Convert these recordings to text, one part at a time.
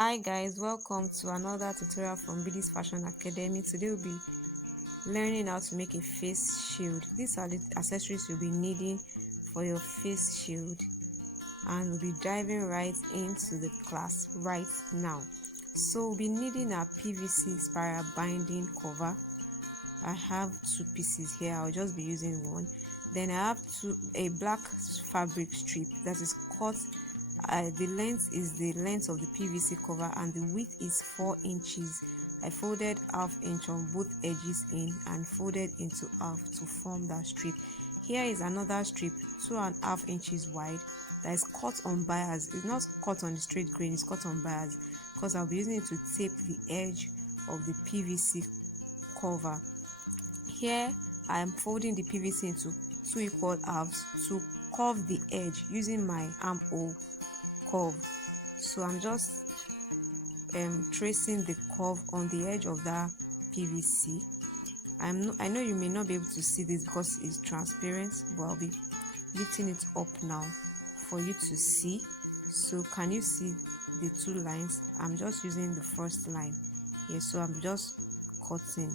Hi guys, welcome to another tutorial from BD's Fashion Academy. Today we'll be learning how to make a face shield. These are the accessories you'll be needing for your face shield, and we'll be diving right into the class right now. So we'll be needing a PVC spiral binding cover. I have two pieces here. I'll just be using one. Then I have a black fabric strip that is cut. The length is the length of the PVC cover and the width is 4 inches. I folded half inch on both edges in and folded into half to form that strip. Here is another strip 2.5 inches wide that is cut on bias. It's not cut on the straight grain, it's cut on bias because I'll be using it to tape the edge of the PVC cover. Here I am folding the PVC into 2 equal halves to curve the edge using my armhole curve. So I'm just tracing the curve on the edge of that PVC. I know you may not be able to see this because it's transparent, but I'll be lifting it up now for you to see. So can you see the two lines? I'm just using the first line here, so I'm just cutting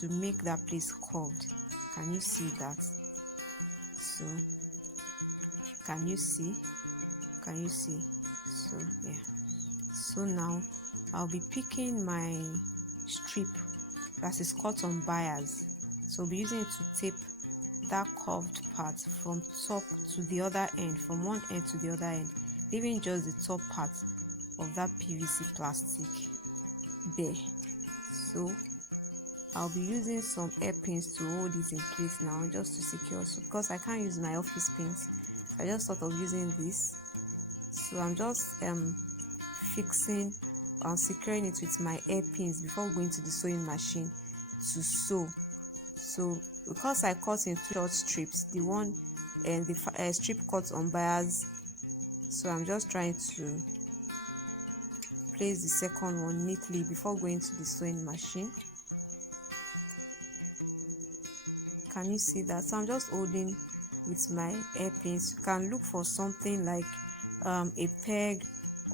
to make that place curved. Can you see that? So can you see so yeah, so now I'll be picking my strip that is cut on bias, so I'll be using it to tape that curved part from top to the other end, from one end to the other end, leaving just the top part of that PVC plastic there. So I'll be using some hairpins to hold it in place now, just to secure, so because I can't use my office pins, I just thought of using this. So I'm just fixing and securing it with my hairpins before going to the sewing machine to sew. So because I cut in 2 short strips, the one and the strip cut on bias, so I'm just trying to place the second one neatly before going to the sewing machine. Can you see that? So I'm just holding with my hairpins. You can look for something like a peg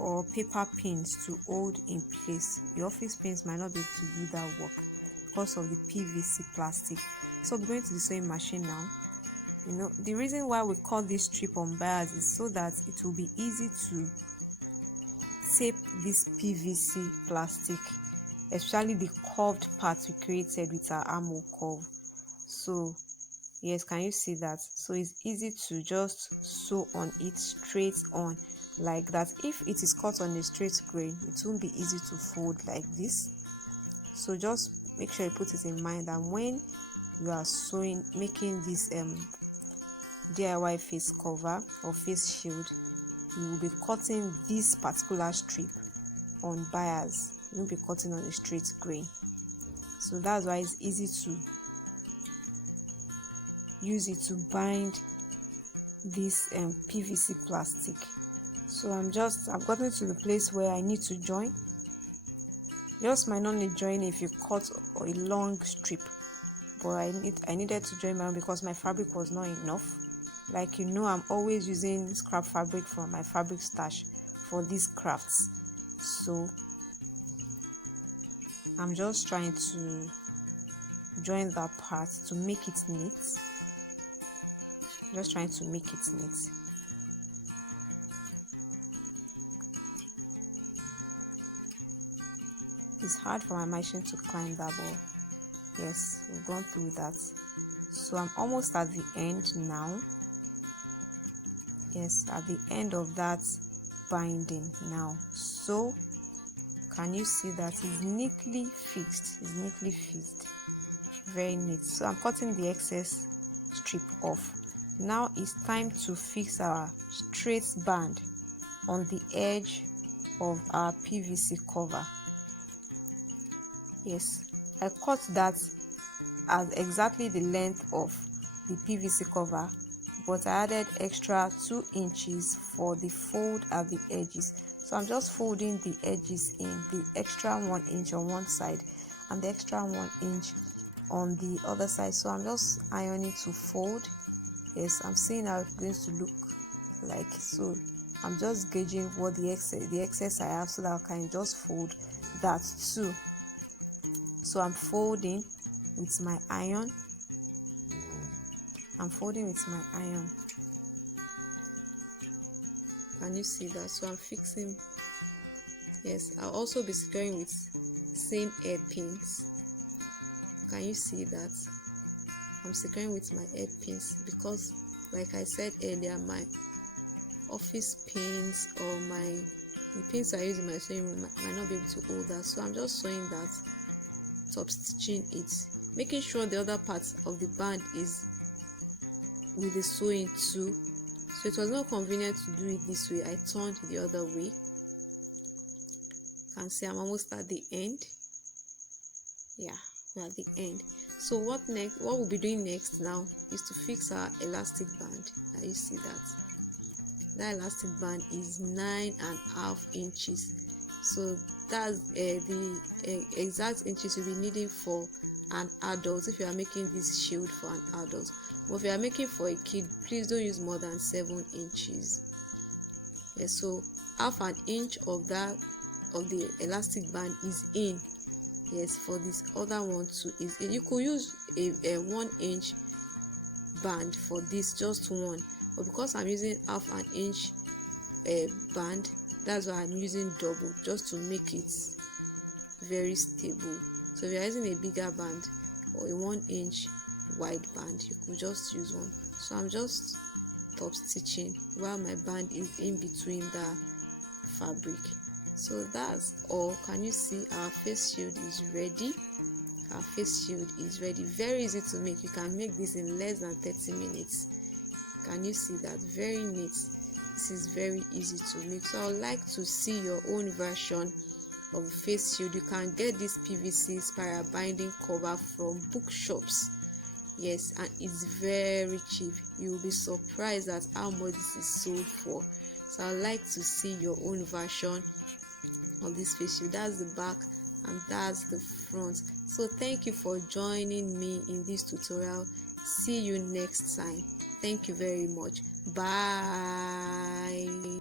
or paper pins to hold in place. Your office pins might not be able to do that work because of the PVC plastic. So I'm going to the sewing machine now. You know, the reason why we cut this strip on bias is so that it will be easy to tape this PVC plastic, especially the curved part we created with our armhole curve. So yes, can you see that? So it's easy to just sew on it straight on like that. If it is cut on a straight grain, it won't be easy to fold like this. So just make sure you put it in mind that when you are sewing, making this DIY face cover or face shield, you will be cutting this particular strip on bias. You won't be cutting on a straight grain. So that's why it's easy to use it to bind this PVC plastic. So I've gotten to the place where I need to join. Just might not need join if you cut a long strip, but I needed to join my own because my fabric was not enough. Like you know, I'm always using scrap fabric from my fabric stash for these crafts, so I'm just trying to join that part to make it neat. Just trying to make it neat. It's hard for my machine to climb that, but yes, we've gone through that. So I'm almost at the end now. Yes, at the end of that binding now. So can you see that it's neatly fixed? It's neatly fixed, very neat. So I'm cutting the excess strip off. Now it's time to fix our straight band on the edge of our PVC cover. Yes, I cut that as exactly the length of the PVC cover, but I added extra 2 inches for the fold at the edges. So I'm just folding the edges in, the extra 1 inch on one side and the extra 1 inch on the other side. So I'm just ironing to fold. Yes, I'm seeing how it's going to look like. So I'm just gauging what the excess I have, so that I can just fold that too. So I'm folding with my iron. Can you see that? So I'm fixing. Yes, I'll also be securing with same hairpins. Can you see that? I'm securing with my hairpins because, like I said earlier, my office pins or the pins I use in my sewing room might not be able to hold that. So I'm just sewing that, top stitching it, making sure the other part of the band is with the sewing too. So it was not convenient to do it this way. I turned the other way. You can see I'm almost at the end. Yeah, we're at the end. So what we'll be doing next now is to fix our elastic band. Now you see that elastic band is 9.5 inches. So that's the exact inches you'll be needing for an adult if you are making this shield for an adult. But if you are making for a kid, please don't use more than 7 inches. Yeah, so half an inch of the elastic band is in. Yes, for this other one too is in. You could use a 1 inch band for this, just one, but because I'm using half an inch band, that's why I'm using double, just to make it very stable. So if you're using a bigger band or a 1 inch wide band, you could just use one. So I'm just top stitching while my band is in between the fabric. So that's all. Can you see our face shield is ready? Our face shield is ready. Very easy to make. You can make this in less than 30 minutes. Can you see that? Very neat. This is very easy to make. So I would like to see your own version of the face shield. You can get this PVC spiral binding cover from bookshops. Yes, and it's very cheap. You will be surprised at how much this is sold for. So I would like to see your own version of this face shield. That's the back and that's the front. So thank you for joining me in this tutorial. See you next time. Thank you very much. Bye.